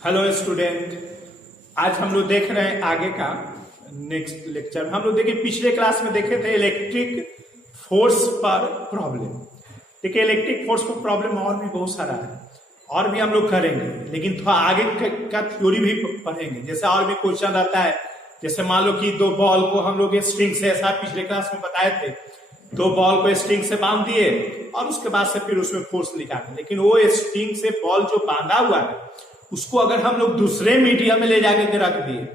Hello student, आज हम लोग देख रहे हैं आगे का नेक्स्ट लेक्चर। हम लोग देखिए पिछले क्लास में देखे थे इलेक्ट्रिक फोर्स पर प्रॉब्लम। देखिए इलेक्ट्रिक फोर्स पर प्रॉब्लम और भी बहुत सारा है, और भी हम लोग करेंगे, लेकिन थोड़ा आगे का थ्योरी भी पढ़ेंगे। जैसे और भी क्वेश्चन रहता है, जैसे मान लो कि दो बॉल को हम लोग स्ट्रिंग से, ऐसा पिछले क्लास में बताए थे, दो बॉल को स्ट्रिंग से बांध दिए और उसके बाद से फिर उसमें फोर्स निकाले। लेकिन वो स्ट्रिंग से बॉल जो बांधा हुआ है उसको अगर हम लोग दूसरे मीडियम में ले जाके रख दिए,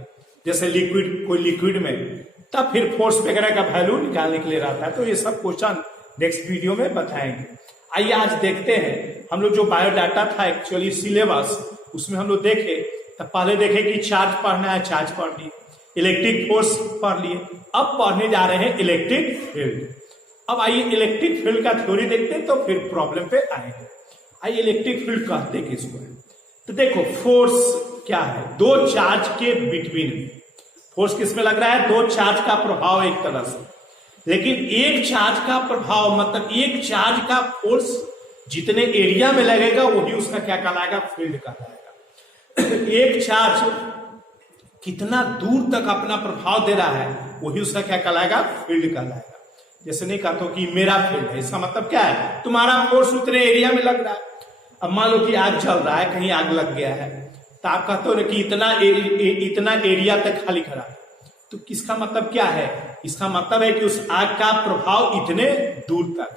जैसे लिक्विड, कोई लिक्विड में, तब फिर फोर्स वगैरह का वैल्यू निकालने के लिए रहता है। तो ये सब क्वेश्चन नेक्स्ट वीडियो में बताएंगे। आइए आज देखते हैं। हम लोग जो बायोडाटा था एक्चुअली सिलेबस, उसमें हम लोग देखे, तब पहले देखे कि चार्ज पढ़ना है, चार्ज पढ़ लिए, इलेक्ट्रिक फोर्स पढ़ लिए, अब पढ़ने जा रहे हैं इलेक्ट्रिक फील्ड। अब आइए इलेक्ट्रिक फील्ड का थ्योरी देखते हैं, तो फिर प्रॉब्लम पे आएंगे। आइए इलेक्ट्रिक फील्ड कहते किसको है? तो देखो फोर्स क्या है? दो चार्ज के बिटवीन में फोर्स किसमें लग रहा है? दो चार्ज का प्रभाव एक तरह से, लेकिन एक चार्ज का प्रभाव मतलब एक चार्ज का फोर्स जितने एरिया में लगेगा वही उसका क्या कहलाएगा? फील्ड कहलाएगा। एक चार्ज कितना दूर तक अपना प्रभाव दे रहा है वही उसका क्या कहलाएगा? फील्ड कहलाएगा। जैसे नहीं कहते कि मेरा फील्ड है, इसका मतलब क्या है? तुम्हारा फोर्स उतने एरिया में लग रहा है। अब मान लो कि आग जल रहा है, कहीं आग लग गया है, तो आप कहते हो ना कि इतना एरिया तक खाली करा। तो किसका मतलब क्या है? इसका मतलब है कि उस आग का प्रभाव इतने दूर तक।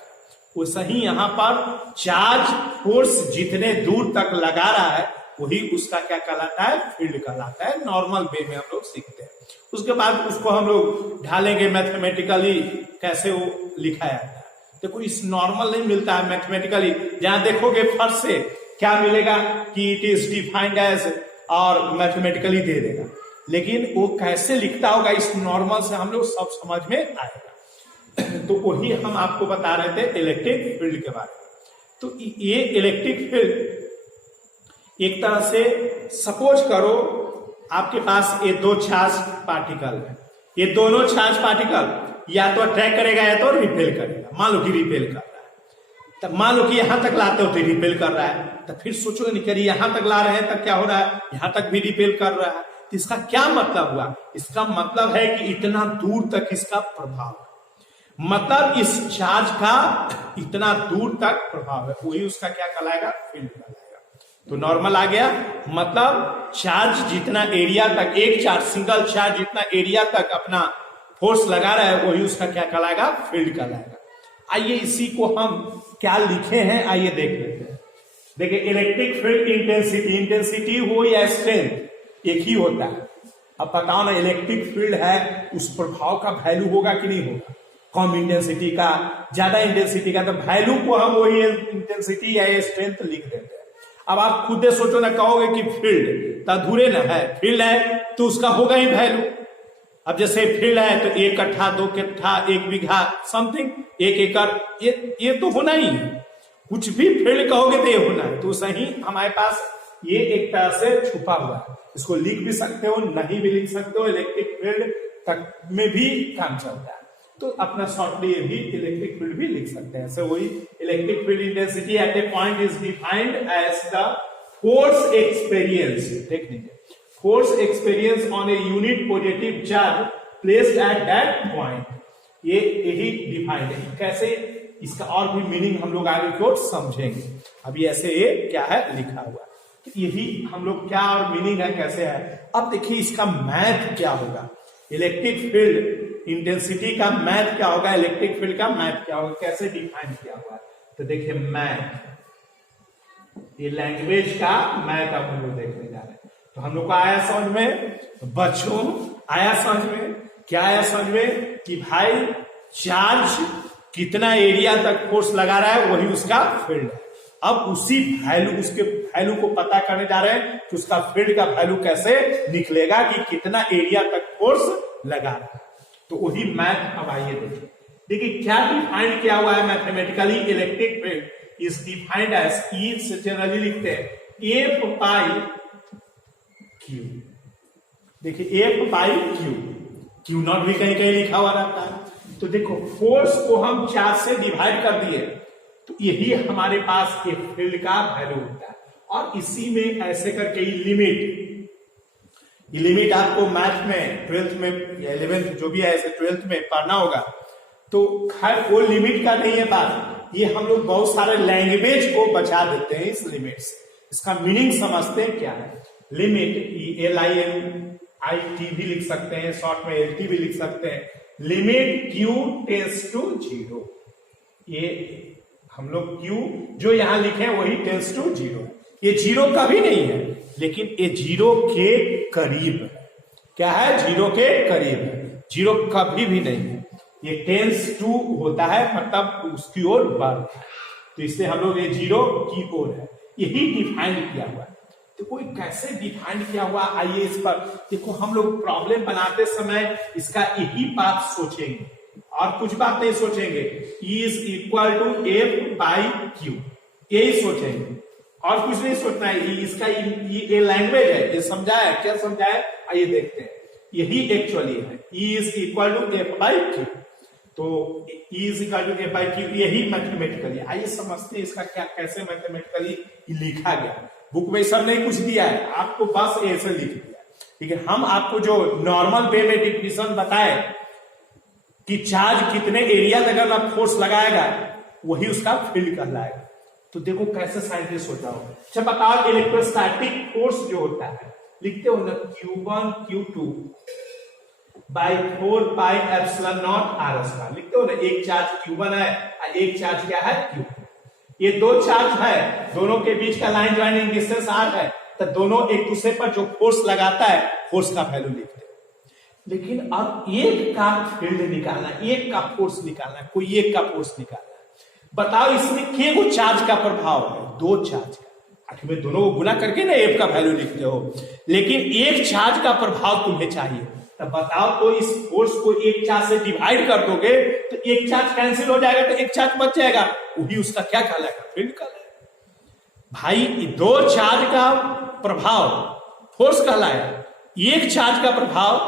वैसे ही यहाँ पर चार्ज फोर्स जितने दूर तक लगा रहा है वही उसका क्या कहलाता है? फील्ड कहलाता है। नॉर्मल वे में हम लोग सीखते हैं, उसके बाद उसको हम लोग ढालेंगे मैथमेटिकली, कैसे वो लिखा जाता है। देखो इस नॉर्मल नहीं मिलता है मैथमेटिकली। जहां देखोगे फर्स्ट से क्या मिलेगा कि इट इज डिफाइंड एज, और मैथमेटिकली दे देगा, लेकिन वो कैसे लिखता होगा इस नॉर्मल से हम लोग सब समझ में आएगा। तो वही हम आपको बता रहे थे इलेक्ट्रिक फील्ड के बारे में। तो ये इलेक्ट्रिक फील्ड एक तरह से, सपोज करो आपके पास ये दो चार्ज पार्टिकल है, ये दोनों चार्ज पार्टिकल या तो अट्रैक्ट करेगा या तो रिपेल करेगा। मान लो कि रिपेल कर रहा है, तब मान लो कि यहां तक लाते हो तो रिपेल कर रहा है, तो फिर सोचो नहीं करिए यहां तक ला रहे हैं तब क्या हो रहा है? यहां तक भी रिपेल कर रहा है। तो इसका क्या मतलब हुआ? इसका मतलब है कि इतना दूर तक इसका प्रभाव है, मतलब इस चार्ज का इतना दूर तक प्रभाव है, वही उसका क्या कहलाएगा? फील्ड कहलाएगा। तो नॉर्मल आ गया, मतलब चार्ज जितना एरिया तक, एक चार्ज सिंगल चार्ज जितना एरिया तक अपना फोर्स लगा रहा है वही उसका क्या कहलाएगा? फील्ड कहलाएगा। आइए इसी को हम क्या लिखे हैं आइए देख लेते हैं। देखिए इलेक्ट्रिक फील्ड इंटेंसिटी, इंटेंसिटी हो या स्ट्रेंथ एक ही होता है। अब बताओ ना, इलेक्ट्रिक फील्ड है, उस प्रभाव का वैल्यू होगा कि नहीं होगा? कम इंटेंसिटी का, ज्यादा इंटेंसिटी का, तो वैल्यू को हम वही इंटेंसिटी या स्ट्रेंथ लिख देते हैं। अब आप खुद से सोचो ना, कहोगे कि फील्ड तो अधूरे ना है, फील्ड है तो उसका होगा ही वैल्यू। अब जैसे फील्ड है तो 1 कट्ठा, 2 कट्ठा, 1 बीघा, समथिंग 1 एकड़, ये तो होना ही है। कुछ भी फील्ड कहोगे तो ये होना है। तो सही हमारे पास ये एक तरह से छुपा हुआ है, इसको लिख भी सकते हो, नहीं भी लिख सकते हो, इलेक्ट्रिक फील्ड तक में भी काम चलता है। तो अपना शॉर्टली ये भी इलेक्ट्रिक फील्ड भी लिख सकते हैं। वही electric field intensity at a point is defined as the force experience, technique force experience on a unit positive charge placed at that point. ये यही डिफाइंड है। कैसे? इसका और भी मीनिंग हम लोग आगे को समझेंगे। अभी ऐसे ये क्या है लिखा हुआ, तो यही हम लोग क्या और मीनिंग है, कैसे है। अब देखिए इसका मैथ क्या होगा, इलेक्ट्रिक फील्ड इंटेंसिटी का मैथ क्या होगा, इलेक्ट्रिक फील्ड का मैथ क्या होगा, कैसे डिफाइन किया हुआ है। तो देखिए मैथ, ये लैंग्वेज का मैथ अब हम लोग देखने जा रहे हैं। तो हम लोग को आया समझ में बच्चों, आया समझ में, क्या आया समझ में कि भाई चार्ज कितना एरिया तक फोर्स लगा रहा है वही उसका फील्ड है। अब उसी वैल्यू, उसके वैल्यू को पता करने जा रहे हैं कि उसका फील्ड का वैल्यू कैसे निकलेगा, कि कितना एरिया तक फोर्स लगा रहा है। तो वही मैथ अब आइए देखिए। देखिए क्या डिफाइंड किया हुआ है mathematically, electric field is defined as, E से जनरली लिखते हैं एफ पाई क्यू। देखिए F pi Q, Q not भी कहीं कहीं लिखा हुआ रहता है। तो देखो फोर्स को हम चार्ज से डिवाइड कर दिए, तो यही हमारे पास एक फील्ड का वैल्यू होता है। और इसी में ऐसे करके ये लिमिट आपको मैथ में 12th में या 11th जो भी है ऐसे 12th में पढ़ना होगा। तो खैर वो लिमिट का नहीं है बात, ये हम लोग बहुत सारे लैंग्वेज को बचा देते हैं इस लिमिट से। इसका मीनिंग समझते हैं क्या है। लिमिट LIMIT भी लिख सकते हैं, शॉर्ट में LT भी लिख सकते हैं। लिमिट Q टेंस टू 0, ये हम लोग Q जो यहां लिखे वही टेंस टू 0 है। ये 0 कभी नहीं है, लेकिन ये 0 के करीब है। क्या है? 0 के करीब है, 0 कभी भी नहीं है। ये टेंस टू होता है, मतलब उसकी ओर बढ़, तो इससे हम लोग ये 0 की ओर है, यही डिफाइन किया हुआ है। तो कोई कैसे डिफाइन किया हुआ, आइए इस पर देखो। हम लोग प्रॉब्लम बनाते समय इसका यही बात सोचेंगे और कुछ बात नहीं सोचेंगे। इज इक्वल टू F/Q, यही सोचेंगे और कुछ नहीं सोचना है। इसका ये लैंग्वेज है, ये समझाया क्या समझाया, आइए देखते हैं। यही एक्चुअली है, इज इक्वल टू F/Q, तो इज इक्वल टू F/Q यही मैथमेटिकली। आइए समझते हैं इसका क्या कैसे मैथमेटिकली लिखा गया। बुक में सब नहीं कुछ दिया है, आपको बस ऐसे लिख दिया। ठीक है, हम आपको जो नॉर्मल वे में डिफिनेशन बताए कि चार्ज कितने एरिया तक अगर फोर्स लगाएगा वही उसका फील्ड कहलाएगा। तो देखो कैसे साइंटिस्ट होता हो। अच्छा बताओ, इलेक्ट्रोस्टैटिक फोर्स जो होता है लिखते हो ना Q1 Q2 by 4πε0 r², लिखते हो ना। एक चार्ज Q1 है और एक चार्ज क्या है Q। ये दो चार्ज है, दोनों के बीच का लाइन ज्वाइनिंग डिस्टेंस r है, तो दोनों एक दूसरे पर जो फोर्स लगाता है फोर्स का वैल्यू लिखते हैं। लेकिन अब एक का फील्ड निकालना, एक का फोर्स निकालना, कोई एक का फोर्स निकालना। बताओ इसमें कितने चार्ज का प्रभाव है? 2 चार्ज का। आखिर में दोनों को गुना करके ना F का वैल्यू लिखते हो, लेकिन एक चार्ज का प्रभाव तुम्हें चाहिए। तो बताओ, तो इस फोर्स को एक चार्ज से डिवाइड कर दोगे तो एक चार्ज कैंसिल हो जाएगा, तो एक चार्ज बच जाएगा, वही उसका क्या कहलाएगा? फील्ड कहलाएगा। भाई 2 चार्ज का प्रभाव फोर्स कहलाएगा, एक चार्ज का प्रभाव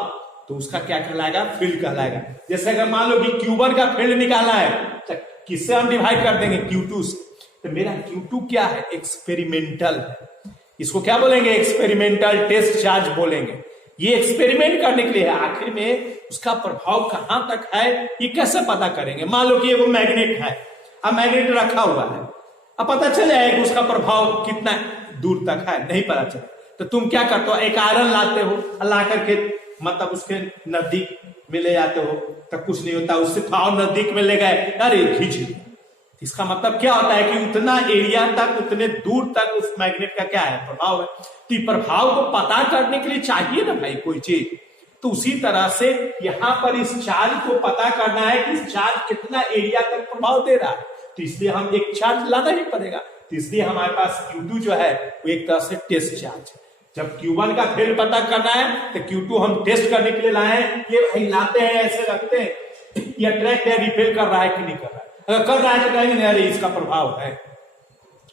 तो उसका क्या कहलाएगा? फील्ड कहलाएगा। जैसे अगर मान लो कि Q1 का फील्ड निकालना है तो किससे हम डिवाइड कर देंगे? Q2 से। तो मेरा Q2 क्या है? एक्सपेरिमेंटल है। इसको क्या बोलेंगे? एक्सपेरिमेंटल टेस्ट चार्ज बोलेंगे। ये एक्सपेरिमेंट करने के लिए है, आखिर में उसका प्रभाव कहां तक है ये कैसे पता करेंगे? मान लो कि वो मैग्नेट है, अब मैग्नेट रखा हुआ है, अब पता चल जाएगा कि उसका प्रभाव कितना दूर तक है, नहीं पता चला। तो तुम क्या करते हो? एक आयरन लाते हो, ला करके मतलब उसके नजदीक में ले जाते हो, तब कुछ नहीं होता, उससे थोड़ा नजदीक में ले गए, अरे खींच लो। इसका मतलब क्या होता है कि उतना एरिया तक, उतने दूर तक उस मैग्नेट का क्या है? प्रभाव है। तो प्रभाव को पता करने के लिए चाहिए ना भाई कोई चीज। तो उसी तरह से यहां पर इस चार्ज को पता करना है कि इस चार्ज कितना एरिया तक प्रभाव दे रहा है, तो इसलिए हम एक चार्ज लाना ही पड़ेगा। तो इसलिए हमारे पास Q2 जो है वो एक तरह से टेस्ट चार्ज है। जब Q1 का फील्ड पता करना है तो Q2 हम टेस्ट करने के लिए लाए हैं। ये लाते हैं, ऐसे रखते हैं, ये अट्रैक्ट है, रिपेल कर रहा है कि नहीं कर रहा है। अगर कर रहा है तो कहेंगे अरे इसका प्रभाव है,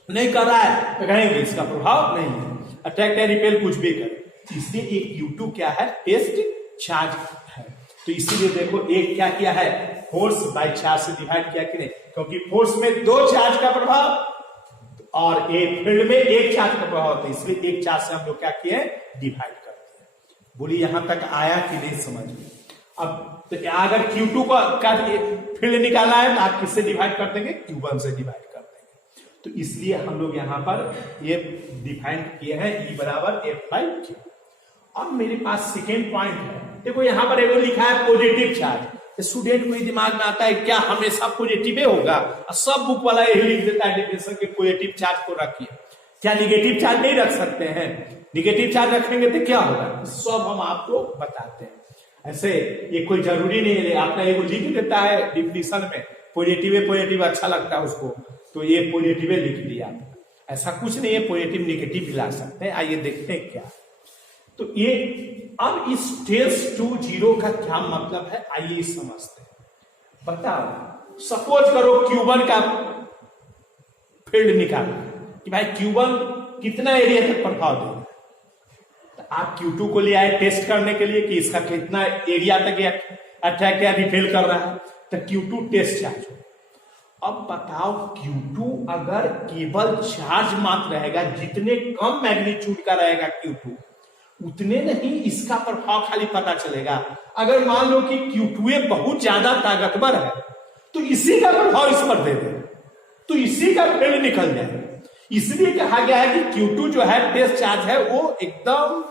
नहीं कर रहा है तो कहेंगे इसका प्रभाव नहीं है। अट्रैक्ट है, रिपेल कुछ भी करे। इसलिए एक Q2 क्या है? टेस्ट चार्ज है। तो इसीलिए देखो एक क्या किया है? फोर्स बाय चार्ज से डिवाइड किया कि नहीं, क्योंकि फोर्स में 2 चार्ज का प्रभाव और एक फील्ड में एक चार्ज का प्रभाव होता है, इसलिए एक चार्ज से हम लोग क्या किए? डिवाइड कर दिया। बोलिए यहां तक आया कि नहीं समझ में? अब तो अगर Q2 का फील्ड निकालना है तो आप किससे डिवाइड कर देंगे? Q1 से डिवाइड कर देंगे। तो इसलिए हम लोग यहां पर ये डिफाइन किए हैं E बराबर F/Q। अब मेरे पास सेकेंड पॉइंट है, देखो यहां पर एगो लिखा है पॉजिटिव चार्ज। स्टूडेंट को दिमाग में आता है क्या हमेशा पॉजिटिव होगा? सब बुक वाला यही लिख देता है डिफिनेशन के पॉजिटिव चार्ज को रखिए। क्या निगेटिव चार्ज नहीं रख सकते हैं? निगेटिव चार्ज रखेंगे तो क्या होगा? सब हम आपको बताते हैं। ऐसे ये कोई जरूरी नहीं है, आपका एगो लिख देता है डिफिनेशन में पॉजिटिव अच्छा लगता है उसको, तो ये पॉजिटिव लिख दिया। ऐसा कुछ नहीं है, पॉजिटिव निगेटिव भी ला सकते हैं। आइए देखते हैं क्या। तो ये अब इस टेंस टू 0 का क्या मतलब है, आइए समझते हैं। बताओ, सपोज करो Q1 का फील्ड निकालना कि भाई Q1 कितना एरिया तक प्रभाव देगा। आप Q2 को ले आए टेस्ट करने के लिए कि इसका कितना एरिया तक अट्रैक्ट या रिपेल कर रहा है, तो Q2 टेस्ट चार्ज हो। अब बताओ Q2 अगर केवल चार्ज मात्र रहेगा, जितने कम मैग्नीट्यूड का रहेगा Q2 उतने नहीं इसका प्रभाव खाली पता चलेगा। अगर मान लो कि Q2 बहुत ज्यादा ताकतवर है तो इसी का प्रभाव इस पर दे दे तो इसी का फील्ड निकल जाए। इसलिए कहा गया है कि Q2 जो है टेस्ट चार्ज है वो एकदम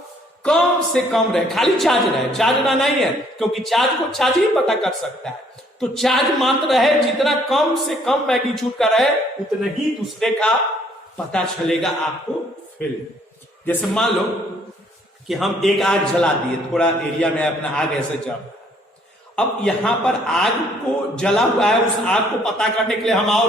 कम से कम रहे, खाली चार्ज रहे, चार्ज रहना ही है क्योंकि चार्ज को चार्ज ही पता कर सकता है। तो चार्ज मात्र रहे, जितना कम से कम मैग्नीट्यूड का रहे उतना ही दूसरे का पता चलेगा आपको फील्ड। जैसे मान लो कि हम एक आग जला दिए, थोड़ा एरिया में अपना आग ऐसे चल रहा है, अब यहां पर आग को जला हुआ है, उस आग को पता करने के लिए हम और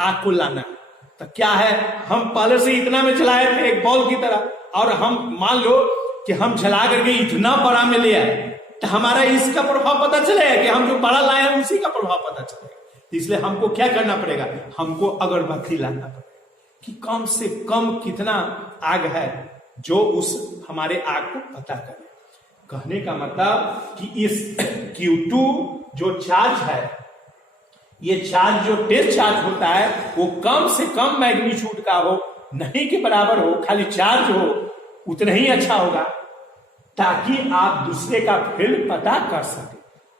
आग को लाना है तो क्या है, हम पहले से इतना में जलाए थे एक बॉल की तरह, और हम मान लो कि हम जला करके इतना बड़ा में ले आए तो हमारा इसका प्रभाव पता चलेगा कि हम जो बड़ा लाए हैं उसी का प्रभाव पता चलेगा। तो इसलिए हमको क्या करना पड़ेगा, हमको अगरबत्ती लाना पड़ेगा कि कम से कम कितना आग है जो उस हमारे आग को पता करे। कहने का मतलब कि इस Q2 जो चार्ज है, ये चार्ज जो टेस्ट चार्ज होता है वो कम से कम मैग्नीट्यूड का हो, नहीं के बराबर हो, खाली चार्ज हो उतना ही अच्छा होगा ताकि आप दूसरे का फील्ड पता कर सके,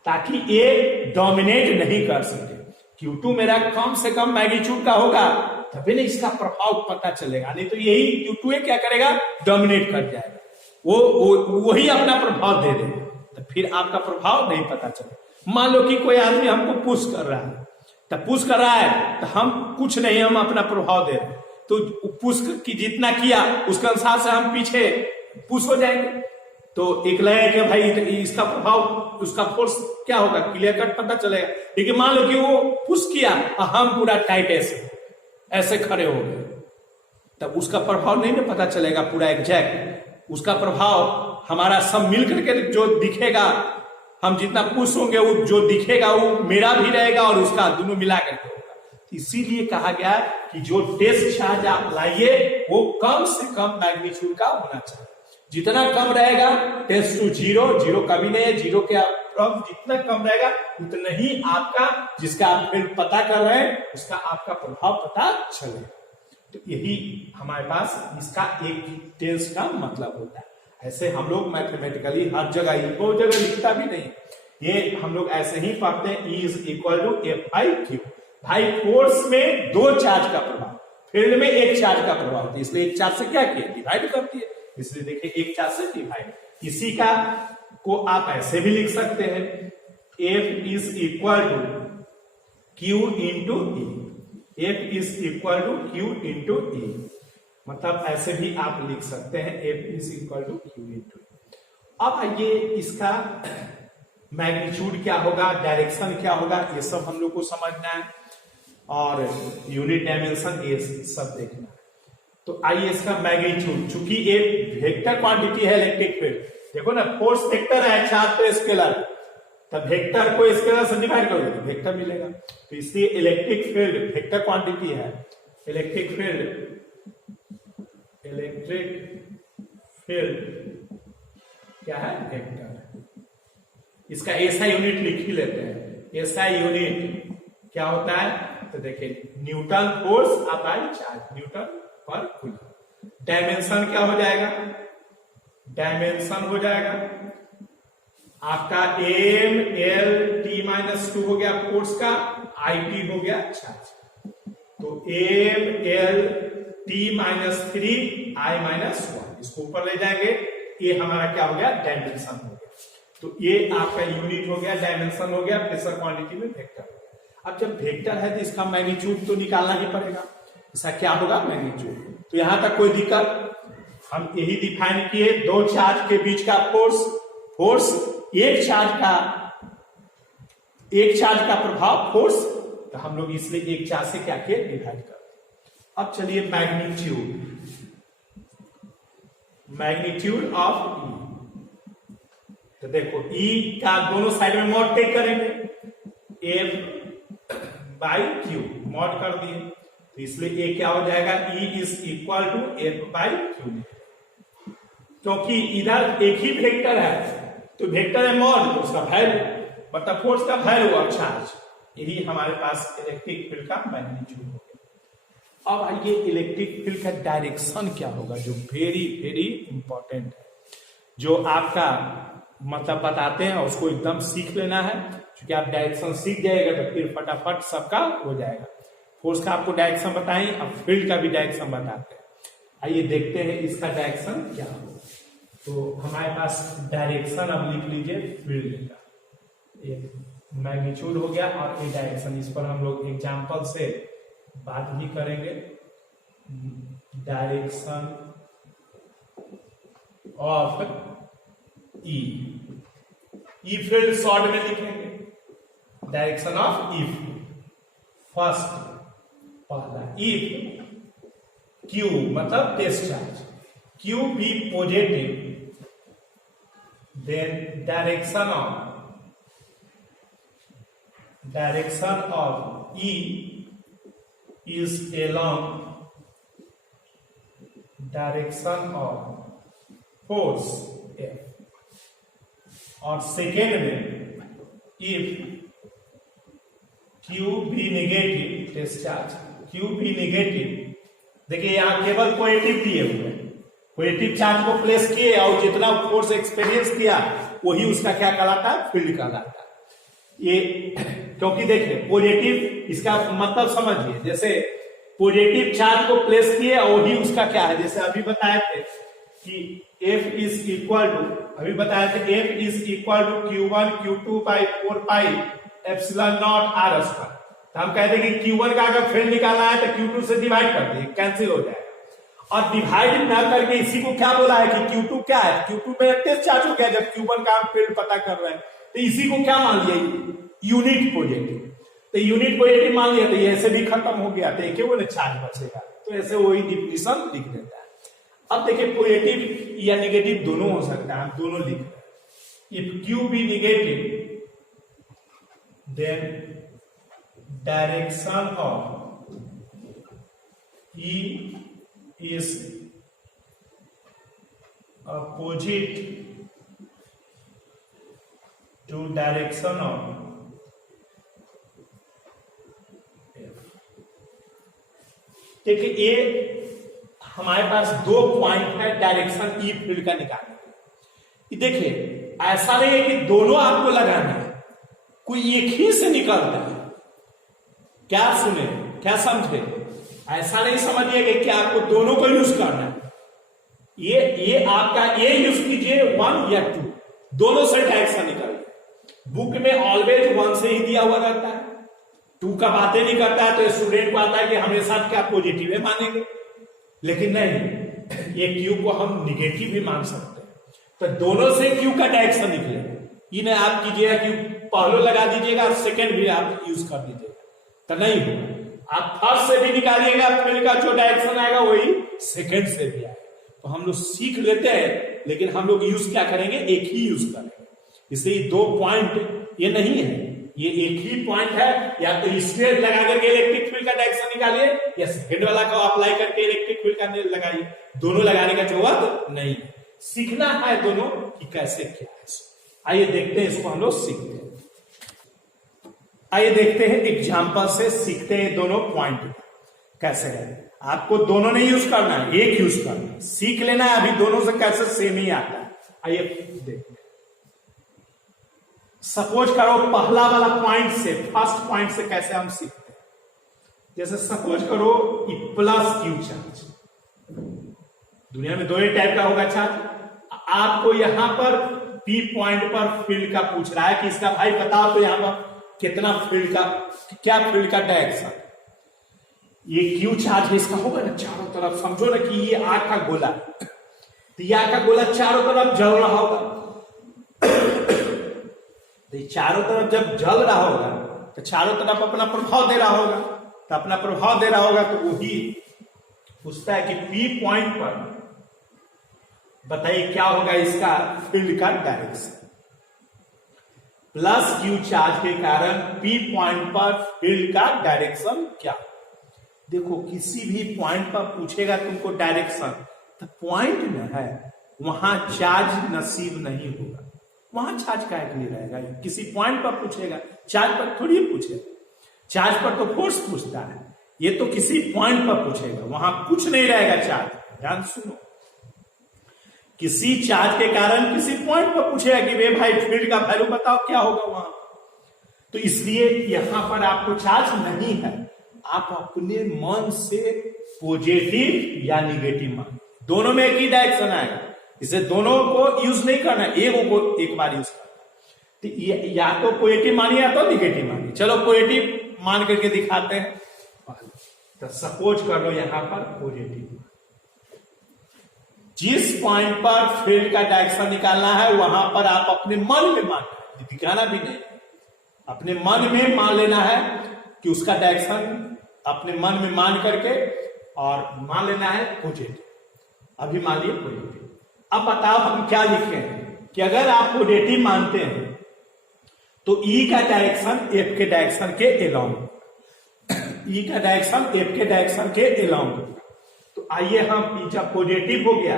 ताकि ये डोमिनेट नहीं कर सके। Q2 मेरा कम से कम मैग्नीट्यूड का होगा तभी ना इसका प्रभाव पता चलेगा, नहीं तो यही Q2 क्या करेगा, डोमिनेट कर जाएगा, वही अपना प्रभाव दे देगा, तो फिर आपका प्रभाव नहीं पता चलेगा। मान लो कि कोई आदमी हमको पुश कर रहा है, तो पुश कर रहा है तो हम कुछ नहीं, हम अपना प्रभाव दे रहे हैं, तो पुश की जितना किया उसके अनुसार से हम पीछे पुश हो जाएंगे। तो एक लगे कि भाई इसका प्रभाव, उसका फोर्स क्या होगा, क्लियर कट पता चलेगा। लेकिन मान लो कि वो पुश किया और हम पूरा टाइट ऐसे खड़े हो गए, तब उसका प्रभाव नहीं ना पता चलेगा पूरा एग्जैक्ट। उसका प्रभाव हमारा सब मिल करके जो दिखेगा, हम जितना पुश होंगे वो जो दिखेगा वो मेरा भी रहेगा और उसका, दोनों मिला करके होगा। इसीलिए कहा गया कि जो टेस्ट चार्ज आप लाइए वो कम से कम मैग्नीट्यूड का होना चाहिए। जितना कम रहेगा टेस्ट टू जीरो कभी नहीं है, जीरो के जितना कम रहेगा उतना ही आपका, जिसका आप फील्ड पता कर रहे हैं उसका आपका प्रभाव पता चलेगा। तो यही हमारे पास इसका एक टेंस का मतलब होता है। ऐसे हम लोग मैथमेटिकली हर जगह, बहुत जगह लिखता भी नहीं, ये हम लोग ऐसे ही पढ़ते हैं, E is equal to F/Q। भाई फोर्स में दो चार्ज का प्रभाव, फील्ड में एक चार्ज का प्रभाव होता है, इसलिए एक चार्ज से क्या किया, डिवाइड करती है, इसलिए देखिए एक चार्ज से डिवाइड। इसी का को आप ऐसे भी लिख सकते हैं, F is equal to Q into E। F is equal to Q into E, मतलब ऐसे भी आप लिख सकते हैं, F is equal to Q into E। अब आइए इसका मैग्नीट्यूड क्या होगा, डायरेक्शन क्या होगा, ये सब हम लोग को समझना है और यूनिट डायमेंशन ये सब देखना है। तो आइए इसका मैग्नीट्यूड, चूंकि ये वेक्टर क्वांटिटी है इलेक्ट्रिक फील्ड, देखो ना फोर्स वेक्टर है, चार्ज तो स्केलर, तब वेक्टर को स्केलर से डिवाइड करोगे तो वेक्टर मिलेगा। तो इसलिए इलेक्ट्रिक फील्ड वेक्टर क्वांटिटी है, इलेक्ट्रिक फील्ड क्या है, वेक्टर। इसका एसआई यूनिट लिख ही लेते हैं, एसआई यूनिट क्या होता है, तो देखिए Newton force upon charge, Newton पर कूलम। डायमेंशन क्या हो जाएगा, डायमेंशन हो जाएगा आपका M/L/T-2 हो गया फोर्स का, IT हो गया चार्ज, तो M/L/T-3 I-1, इसको ऊपर ले जाएंगे, ये हमारा क्या हो गया, डायमेंशन हो गया। तो ये आपका यूनिट हो गया, डायमेंशन हो गया, प्रेशर क्वांटिटी में वेक्टर हो गया। अब जब वेक्टर है तो इसका मैग्नीट्यूड तो निकालना ही पड़ेगा, इसका क्या होगा, मैग्नीट्यूड। तो यहां तक कोई दिक्कत, हम यही डिफाइन किए, दो चार्ज के बीच का फोर्स एक चार्ज का प्रभाव फोर्स, तो हम लोग इसलिए एक चार्ज से क्या किए, डिवाइड कर। अब चलिए मैग्नीट्यूड ऑफ E, तो देखो E का दोनों साइड में मॉड टेक करेंगे, F/Q मॉड कर दिए, तो इसलिए ये क्या हो जाएगा, E is equal to F/Q। क्योंकि इधर एक ही वेक्टर है, तो वेक्टर है मॉड, तो उसका वैल्यू मतलब फोर्स का वैल्यू और चार्ज यही हमारे पास इलेक्ट्रिक फील्ड का मैग्नीट्यूड हो गया। अब आइए इलेक्ट्रिक फील्ड का डायरेक्शन क्या होगा, जो वेरी वेरी इंपॉर्टेंट है, जो आपका मतलब बताते हैं उसको एकदम सीख लेना है, क्योंकि आप डायरेक्शन सीख जाएगा तो फिर फटाफट सबका हो जाएगा। फोर्स का आपको डायरेक्शन बताएं, अब फील्ड का भी डायरेक्शन बताते हैं। आइए देखते हैं इसका डायरेक्शन क्या होगा। तो हमारे पास डायरेक्शन अब लिख लीजिए फील्ड का, एक मैग्नीट्यूड हो गया और एक डायरेक्शन। इस पर हम लोग एग्जांपल से बात भी करेंगे। Direction of E field short में लिखेंगे, direction of E field. First पहला, इफ क्यू मतलब test charge, Q be positive, then direction of E is along direction of force F। और सेकेंड में, इफ Q भी नेगेटिव, टेस्ट चार्ज Q भी negative, देखिए यहां केवल पॉजिटिव दिए हुए, पॉजिटिव चार्ज को प्लेस किए और जितना फोर्स एक्सपीरियंस किया वही उसका क्या कहलाता है, फील्ड कहलाता है। ये क्योंकि देखिए पॉजिटिव, इसका मतलब समझिए, जैसे पॉजिटिव चार्ज को प्लेस किए और वही उसका क्या है, जैसे अभी बताए थे कि F इज इक्वल टू, अभी बताया थे F is equal to Q1 Q2 by 4 pi epsilon naught R square. तो हम कहते हैं कि Q1 का अगर फील्ड निकालना है तो Q2 से डिवाइड कर दिए, कैंसिल हो जाएगा। और डिवाइड ना करके इसी को क्या बोला है कि Q2 क्या है, Q2 में टेस्ट चार्ज हो गया, जब Q1 का हम फील्ड पता कर रहे हैं तो इसी को क्या मान लिया, यूनिट पॉजिटिव। तो यूनिट पॉजिटिव मान लिया तो ये ऐसे भी खत्म हो गया, तो एक वो चार्ज बचेगा, तो ऐसे वही डिफिनेशन लिख देता है। अब देखिए पॉजिटिव या नेगेटिव दोनों हो सकता है, हम दोनों लिख रहे हैं। If Q be negative then direction of E is opposite to direction of देखिए ये हमारे पास दो पॉइंट है डायरेक्शन ई फील्ड का निकालने के। देखिए ऐसा नहीं है कि दोनों आपको लगाना है, कोई एक ही से निकलता है। क्या सुने, क्या समझे, ऐसा नहीं समझिए कि आपको दोनों को यूज करना है। ये आपका ए यूज कीजिए 1 या 2, दोनों से डायरेक्शन निकालिए। बुक में ऑलवेज 1 से ही दिया हुआ रहता है, 2 का बातें नहीं करता है, तो स्टूडेंट को आता है कि हमेशा क्या पॉजिटिव है मानेंगे, लेकिन नहीं, ये क्यू को हम निगेटिव भी मान सकते हैं। तो दोनों से क्यू का डायरेक्शन निकले, इन्हें आप कीजिएगा क्यू पहले लगा दीजिएगा, सेकंड भी आप यूज कर दीजिएगा, तो नहीं होगा। आप फर्स्ट से भी निकालिएगा, फील्ड का जो डायरेक्शन आएगा वही सेकंड से भी आएगा। तो हम लोग सीख लेते हैं, लेकिन हम लोग यूज क्या करेंगे, एक ही यूज करेंगे। इसलिए 2 पॉइंट ये नहीं है, ये एक ही पॉइंट है। या तो स्ट्रेट लगा करके इलेक्ट्रिक फील्ड का डायरेक्शन निकालिए, या सेकंड वाला को अप्लाई करके इलेक्ट्रिक फील्ड का लगाइए, दोनों लगाने का जरूरत नहीं है। सीखना है दोनों कि कैसे क्या है। आइए देखते हैं, इसको हम लोग सीखते हैं। आइए देखते हैं एग्जाम्पल से, सीखते हैं दोनों पॉइंट कैसे है। आपको दोनों नहीं यूज करना है, एक यूज करना है, सीख लेना है। अभी दोनों से कैसे सेम ही आता है, आइए देखते हैं। सपोज करो पहला वाला पॉइंट से, फर्स्ट पॉइंट से कैसे हम सीखते हैं। जैसे सपोज करो प्लस क्यू चार्ज, दुनिया में 2 ही टाइप का होगा चार्ज। आपको यहां पर पी पॉइंट पर फील्ड का पूछ रहा है कि इसका भाई बताओ तो यहां पर कितना फील्ड का, क्या फील्ड का डायरेक्शन। ये क्यू चार्ज है, इसका होगा ना चारों तरफ, समझो ना कि ये आग का गोला, तो ये आग का गोला चारों तरफ जल रहा होगा। तो चारों तरफ जब जल रहा होगा तो चारों तरफ अपना प्रभाव दे रहा होगा, तो अपना प्रभाव दे रहा होगा, तो वही पूछता है कि पी पॉइंट पर बताइए क्या होगा इसका फील्ड का डायरेक्शन। प्लस क्यू चार्ज के कारण पी पॉइंट पर फील्ड का डायरेक्शन क्या। देखो किसी भी पॉइंट पर पूछेगा तुमको डायरेक्शन, तो पॉइंट में है वहां चार्ज नसीब नहीं होगा, वहां चार्ज क्या के लिए रहेगा। किसी पॉइंट पर पूछेगा, चार्ज पर थोड़ी पूछेगा। चार्ज पर तो फोर्स पूछता है, ये तो किसी पॉइंट पर पूछेगा, वहां कुछ नहीं रहेगा चार्ज। ध्यान सुनो, किसी चार्ज के कारण किसी पॉइंट पर पूछेगा कि वे भाई फील्ड का वैल्यू बताओ क्या होगा वहां। तो इसलिए यहां पर आपको चार्ज नहीं है, आप अपने मन से पॉजिटिव या निगेटिव मान, दोनों में एक ही डायरेक्शन आएगा, इसे दोनों को यूज नहीं करना, एक को एक बार यूज करना। तो या तो पॉजिटिव मानिए या तो निगेटिव मानिए। चलो पॉजिटिव मान करके दिखाते हैं। तो सपोज कर लो यहां पर पॉजिटिव, जिस पॉइंट पर फील्ड का डायरेक्शन निकालना है वहां पर आप अपने मन में मान, दिखाना भी नहीं, अपने मन में मान लेना है कि उसका डायरेक्शन अपने मन में मान करके और मान लेना है पॉजिटिव। अभी मान लिए पॉजिटिव। अब बताओ हम क्या लिखे हैं कि अगर आप पॉजिटिव मानते हैं तो ई का डायरेक्शन एफ के डायरेक्शन के अलोंग, ई का डायरेक्शन एफ के डायरेक्शन के अलोंग। तो आइए हम, जब पॉजिटिव हो गया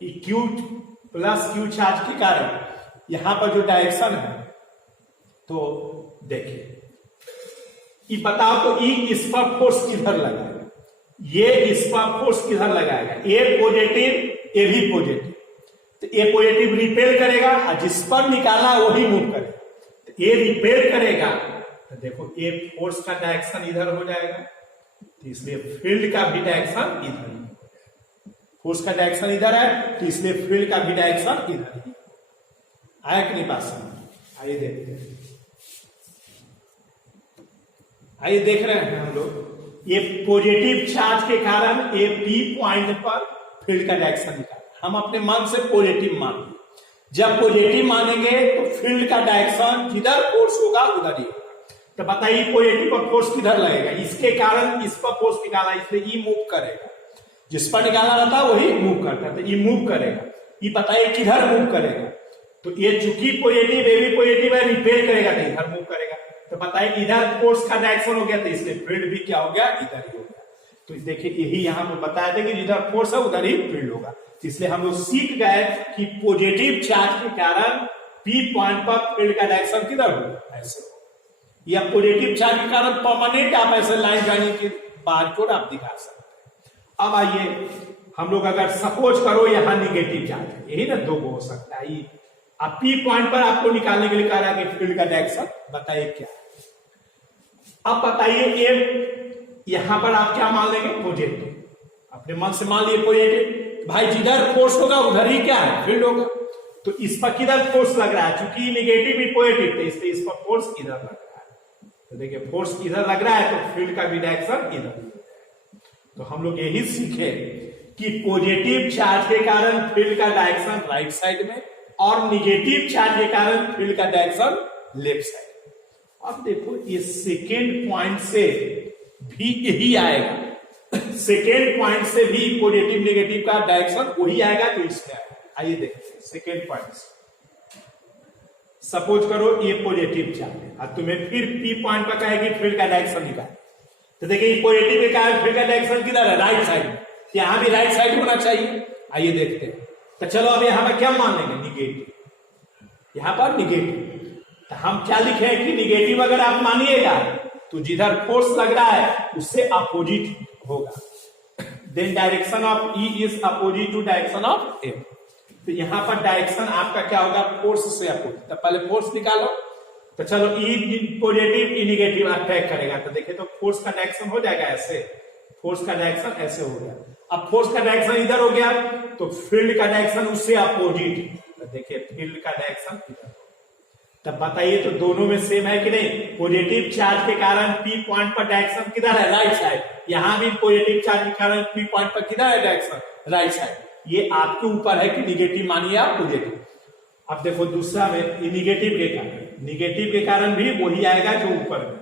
क्यू प्लस क्यू चार्ज के कारण यहां पर जो डायरेक्शन है, तो देखिए ये बताओ तो ई इस पर फोर्स किधर लगाएगा, ये इस पर फोर्स किधर लगाएगा, ए पॉजिटिव ए भी पॉजिटिव, तो ए पॉजिटिव रिपेल करेगा और जिस पर निकाला वही मूव करेगा। तो ए रिपेल करेगा तो देखो ए फोर्स का डायरेक्शन इधर हो जाएगा, तो इसलिए फील्ड का भी डायरेक्शन इधर ही हो जाएगा। फोर्स का डायरेक्शन इधर है तो इसलिए फील्ड का भी डायरेक्शन इधर ही आया कि नहीं बात समझ। आइए देखते हैं, आइए देख रहे हैं हम लोग, ये पॉजिटिव चार्ज के कारण ए पी पॉइंट पर फील्ड का डायरेक्शन निकाला, हम अपने मन से पॉजिटिव मान, जब पॉजिटिव मानेंगे तो फील्ड का डायरेक्शन जिधर फोर्स होगा उधर ही होगा। तो बताइए पॉजिटिव पर फोर्स किधर लगेगा, इसके कारण इस पर फोर्स निकाला इसलिए ई मूव करेगा, जिस पर निकालना रहता वही मूव करता है, तो ई मूव करेगा। ये बताइए किधर मूव करेगा, तो ये चूंकि पॉजिटिव ए भी पॉजिटिव है, रिपेल करेगा तो इधर मूव करेगा। तो बताइए इधर फोर्स का डायरेक्शन हो गया तो इसलिए फील्ड भी क्या हो गया, इधर ही हो गया। तो देखिए यही यहां पर बताया था कि जिधर फोर्स है उधर ही फील्ड होगा, इसलिए हम लोग सीख गए कि पॉजिटिव चार्ज के कारण पी पॉइंट पर फील्ड का डायरेक्शन किधर होगा, ऐसे। या पॉजिटिव चार्ज के कारण परमानेंट आप ऐसे लाइन जाने के बारकोड आप दिखा सकते हैं। अब आइए हम लोग अगर सपोज करो यहां निगेटिव चार्ज है, यही ना दो हो सकता है, अब पी पॉइंट पर आपको निकालने के लिए कह रहा है कि फील्ड का डायरेक्शन बताइए क्या। अब बताइए ए, यहां पर आप क्या मान लेंगे, पॉजिटिव, अपने मन से मान लिए पॉजिटिव, भाई जिधर फोर्स होगा उधर ही क्या है, फील्ड होगा। तो इस पर किधर फोर्स लग रहा है, चूंकि निगेटिव भी पॉजिटिव थे इसलिए इस पर फोर्स इधर लग रहा है। तो देखिए फोर्स इधर लग रहा है तो फील्ड का भी डायरेक्शन इधर। तो हम लोग यही सीखे कि पॉजिटिव चार्ज के कारण फील्ड का डायरेक्शन राइट साइड में और निगेटिव चार्ज के कारण फील्ड का डायरेक्शन लेफ्ट साइड। अब देखो ये सेकेंड पॉइंट से भी यही आएगा, सेकेंड पॉइंट से भी पॉजिटिव निगेटिव का डायरेक्शन वही आएगा जो इसमें आएगा। आइए देखते हैं सेकेंड पॉइंट से, सपोज करो ये पॉजिटिव चार्ज है और तुम्हें फिर पी पॉइंट पर कहेगी फील्ड का डायरेक्शन निकाल, तो देखिए पॉजिटिव के कारण फील्ड का डायरेक्शन किधर है, राइट साइड, यहां भी राइट साइड होना चाहिए। आइए देखते हैं, तो चलो अब यहां पर क्या मान लेंगे, निगेटिव, यहां पर निगेटिव। तो हम क्या लिखे हैं कि निगेटिव अगर आप मानिएगा तो जिधर फोर्स लग रहा है उससे अपोजिट होगा, then direction of E is opposite to direction of A. तो यहां पर डायरेक्शन आपका क्या होगा, फोर्स से अपोजिट। तो पहले फोर्स निकालो, तो चलो ई पॉजिटिव ई निगेटिव अटैक करेगा, तो देखिए तो फोर्स का डायरेक्शन हो जाएगा ऐसे, फोर्स का डायरेक्शन ऐसे हो गया। अब फोर्स का डायरेक्शन इधर हो गया तो फील्ड का डायरेक्शन उससे अपोजिट, तो देखिए फील्ड का डायरेक्शन इधर। तब बताइए तो दोनों में सेम है कि नहीं, पॉजिटिव चार्ज के कारण पी पॉइंट पर डायरेक्शन किधर है, राइट साइड, यहां भी पॉजिटिव चार्ज के कारण पी पॉइंट पर किधर है डायरेक्शन, राइट साइड। ये आपके ऊपर है कि निगेटिव मानिए आप पॉजिटिव। अब देखो दूसरा में ये निगेटिव के कारण, निगेटिव के कारण भी वही आएगा जो ऊपर में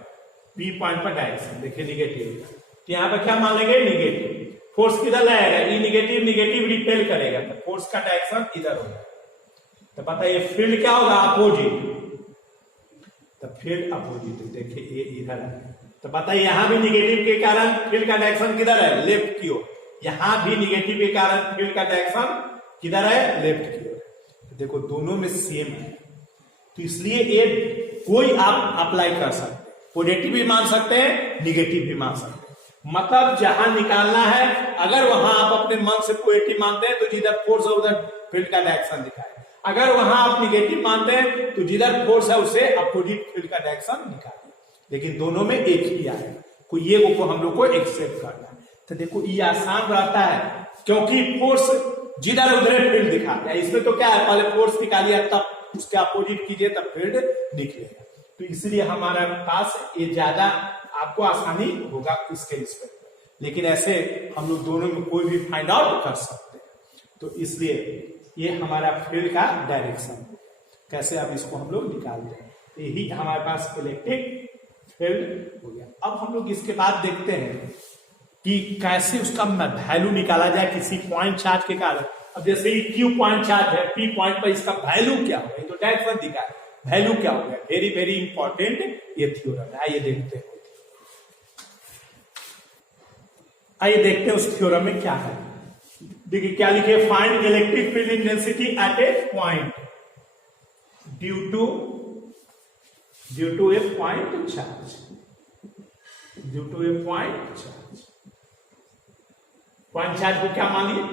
पी पॉइंट पर डायरेक्शन, देखिए निगेटिव, तो यहाँ पर क्या मान लेंगे, निगेटिव। फोर्स किधर लाएगा, ये निगेटिव निगेटिव रिपेल करेगा तो फोर्स का डायरेक्शन इधर होगा। तो बताइए फील्ड क्या होगा, अपोजिट, तो फील्ड अपोजिट, देखिए ये इधर है। तो बताइए यहां भी निगेटिव के कारण फील्ड का डायरेक्शन किधर है, लेफ्ट की ओर, यहां भी निगेटिव के कारण फील्ड का डायरेक्शन किधर है, लेफ्ट की ओर। देखो दोनों में सेम है, तो इसलिए ये कोई आप अप्लाई कर सकते हैं। पॉजिटिव भी मान सकते हैं, निगेटिव भी मान सकते हैं। मतलब जहां निकालना है, अगर वहां आप अपने मन से पॉजिटिव मानते हैं तो जिधर फोर्स है उधर फील्ड का डायरेक्शन दिखाए, अगर वहां आप निगेटिव मानते हैं तो जिधर फोर्स है उसे अपोजिट फील्ड का डायरेक्शन दिखाए। लेकिन दोनों में एक ही आएगा, कोई ये को हम लोग को एक्सेप्ट करना है। तो देखो ये आसान रहता है, क्योंकि फोर्स जिधर उधर फील्ड दिखाता है। इसमें तो क्या है, पहले फोर्स निकालिए तब उसके अपोजिट कीजिए तब फील्ड निकलेगा। तो इसलिए हमारे पास ये ज्यादा आपको आसानी होगा इसके रिस्पेक्ट में। लेकिन ऐसे हम लोग दोनों में कोई भी फाइंड आउट कर सकते हैं। तो इसलिए ये हमारा फील्ड का डायरेक्शन कैसे अब इसको हम लोग निकालते हैं। यही हमारे पास इलेक्ट्रिक फील्ड हो गया। अब हम लोग इसके बाद देखते हैं कि कैसे उसका वैल्यू निकाला जाए किसी पॉइंट चार्ज के कारण। अब जैसे ये Q पॉइंट चार्ज है, P पॉइंट पर इसका वैल्यू क्या होगा, तो डायरेक्शन दिखा है, वैल्यू क्या होगा। वेरी वेरी इंपॉर्टेंट ये थ्योरम है। आइए देखते हैं, आइए देखते हैं उस थ्योरम में क्या है। देखिए क्या लिखे, find electric field intensity at a point due to a point charge, due to a point charge. Point charge को क्या मान लिया।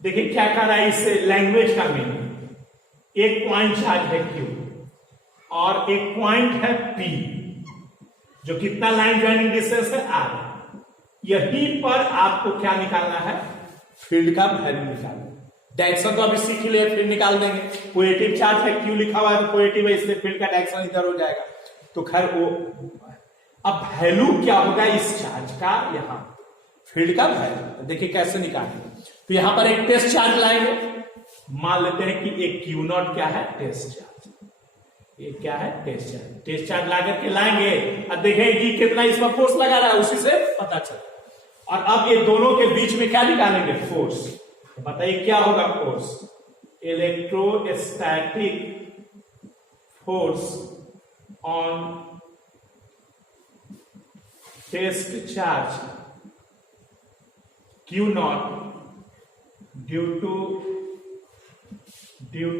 देखिए क्या कर रहा है इस लैंग्वेज का मीनिंग, एक पॉइंट चार्ज है Q और एक पॉइंट है P, जो कितना लाइन ज्वाइनिंग डिस्टेंस है R। यहीं पर आपको क्या निकालना है, फील्ड का वैल्यू निकालना। डायरेक्शन तो अभी सीख लिए, फील्ड निकाल देंगे। पॉजिटिव चार्ज है, Q लिखा हुआ है तो पॉजिटिव है, इसलिए फील्ड का डायरेक्शन इधर हो जाएगा। तो खैर वो अब वैल्यू क्या होगा इस चार्ज का, यहां फील्ड का वैल्यू देखिए कैसे निकालेंगे। तो यहां पर एक टेस्ट चार्ज लाएंगे, मान लेते हैं कि एक Q0 क्या है, टेस्ट चार्ज। ये क्या है, टेस्ट चार्ज। टेस्ट चार्ज ला करके लाएंगे और देखेंगे कि कितना इसमें फोर्स लगा रहा है, उसी से पता चला। और अब ये दोनों के बीच में क्या निकालेंगे, फोर्स। तो बताइए क्या होगा force, electrostatic force on test charge Q0 due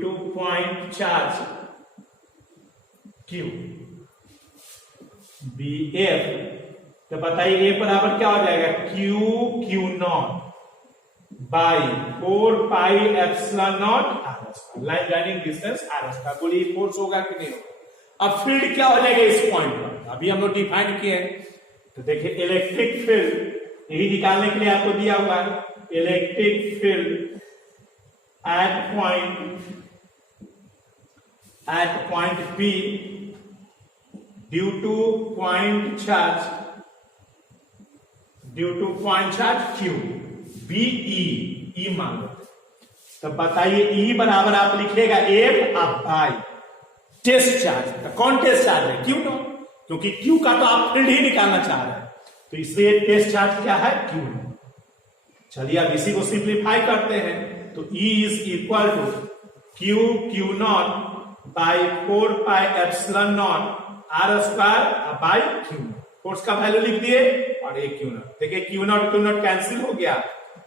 to point charge Q BF। तो बताइए A बराबर क्या हो जाएगा, Q0 by 4 pi epsilon naught R²। Line joining distance R²। बोलिए फोर्स होगा कि नहीं होगा। अब फील्ड क्या हो जाएगा इस पॉइंट पर, अभी हम लोग डिफाइन किए हैं। तो देखिए इलेक्ट्रिक फील्ड यही निकालने के लिए आपको दिया हुआ है, electric field at point P due two point charge Q BE मान लेते। तो बताइए E बराबर आप लिखिएगा F आप बाई टेस्ट चार्ज। तो कौन टेस्ट चार्ज है, Q0, क्योंकि Q का तो आप फील्ड ही निकालना चाह रहे हैं। तो इसलिए टेस्ट चार्ज क्या है, Q0। चलिए अब इसी को सिंप्लीफाई करते हैं। तो E is equal to Q0 by 4 pi epsilon naught R² by Q। Force का वैल्यू लिख दिए और ये Q0। देखिए Q0 कैंसिल हो गया,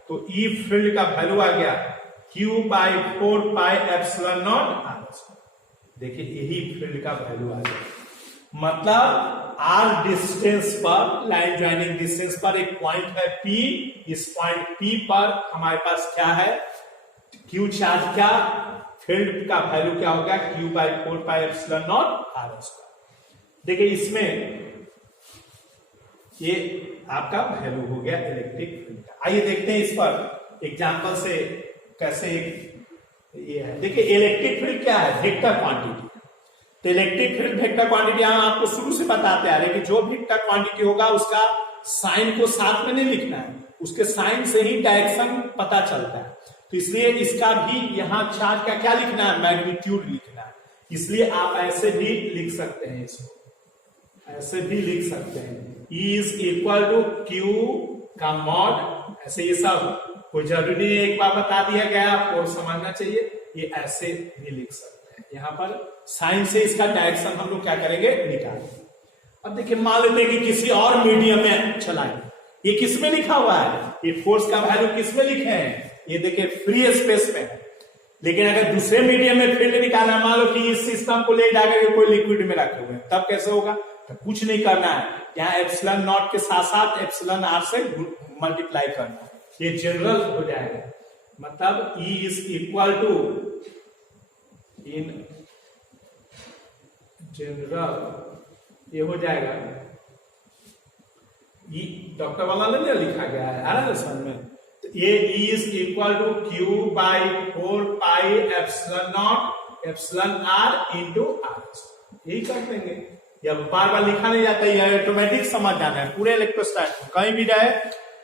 तो E फील्ड का वैल्यू आ गया Q by 4 pi epsilon naught R²। देखिए यही फील्ड का वैल्यू आ गया। मतलब R डिस्टेंस पर, लाइन ज्वाइनिंग डिस्टेंस पर एक पॉइंट है P। इस पॉइंट P पर हमारे पास क्या है, Q चार्ज का फील्ड का वैल्यू क्या होगा, Q by 4 pi epsilon naught R²। देखिए इसमें ये आपका वैल्यू हो गया इलेक्ट्रिक फील्ड का। आइए देखते हैं इस पर एग्जांपल से कैसे ये है। देखिए इलेक्ट्रिक फील्ड क्या है, वेक्टर क्वांटिटी। तो इलेक्ट्रिक फील्ड वेक्टर क्वांटिटी हम आपको शुरू से बताते आ रहे हैं कि जो वेक्टर क्वांटिटी होगा उसका साइन को साथ में नहीं लिखना है, उसके साइन से ही डायरेक्शन पता चलता है। तो इसलिए इसका भी यहाँ चार्ज का क्या लिखना है, मैग्नीट्यूड लिखना है। इसलिए आप ऐसे भी लिख सकते हैं, इसको ऐसे भी लिख सकते हैं, E is equal to Q का मॉड। ऐसे ये सब कोई जरूरी नहीं है, एक बार बता दिया गया आपको समझना चाहिए। ये ऐसे भी लिख सकते हैं। यहाँ पर साइन से इसका डायरेक्शन हम लोग क्या करेंगे, निकालेंगे। अब देखिए मान लेते हैं कि किसी और मीडियम में चलाएंगे। ये किसमें लिखा हुआ है, ये फोर्स का वैल्यू किसमें लिखे हैं, ये देखिए फ्री स्पेस में है। लेकिन अगर दूसरे मीडियम में फील्ड निकालना, मान लो कि इस सिस्टम को ले जाकर कोई लिक्विड में रखे हुए हैं, तब कैसे होगा, तो कुछ नहीं करना है, यहाँ एप्सिलॉन नॉट के साथ साथ एप्सिलॉन आर से मल्टीप्लाई करना है, ये जनरल हो जाएगा। मतलब E is equal to in general ये हो जाएगा, डॉक्टर वाला नहीं लिखा गया है, आ रहा है समझ में। तो ये E is equal to Q by 4 pi epsilon naught epsilon R into R, यही कर देंगे। या बार बार लिखा नहीं जाता, ये ऑटोमेटिक समझ जाना है पूरे इलेक्ट्रोस्टैटिक कहीं भी जाए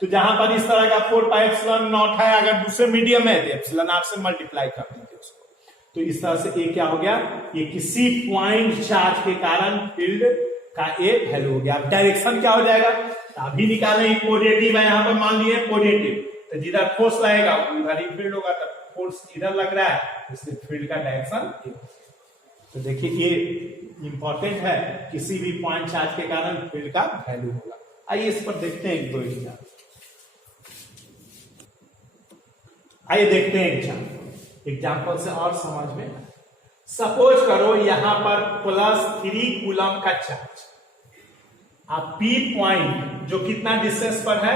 तो जहां पर इस तरह का 4 पाई एप्सिलॉन नॉट है, अगर दूसरे मीडियम है तो एप्सिलॉन R से मल्टीप्लाई कर देंगे उसको। तो इस तरह से ये क्या हो गया, ये किसी पॉइंट चार्ज के कारण फील्ड का ए वैल्यू हो गया। अब डायरेक्शन क्या हो जाएगा, अभी निकालें, पॉजिटिव है यहाँ पर मान लिए पॉजिटिव, तो जिधर फोर्स लगेगा उधर ही फील्ड होगा, तो फोर्स इधर लग रहा है इसलिए फील्ड का डायरेक्शन। तो देखिए ये इंपॉर्टेंट है, किसी भी पॉइंट चार्ज के कारण फील्ड का वैल्यू होगा। आइए इस पर देखते हैं एक दो एग्जाम्पल। आइए देखते हैं एग्जाम्पल से और समझ में। सपोज करो यहां पर +3 कूलम का चार्ज, आप P पॉइंट जो कितना डिस्टेंस पर है,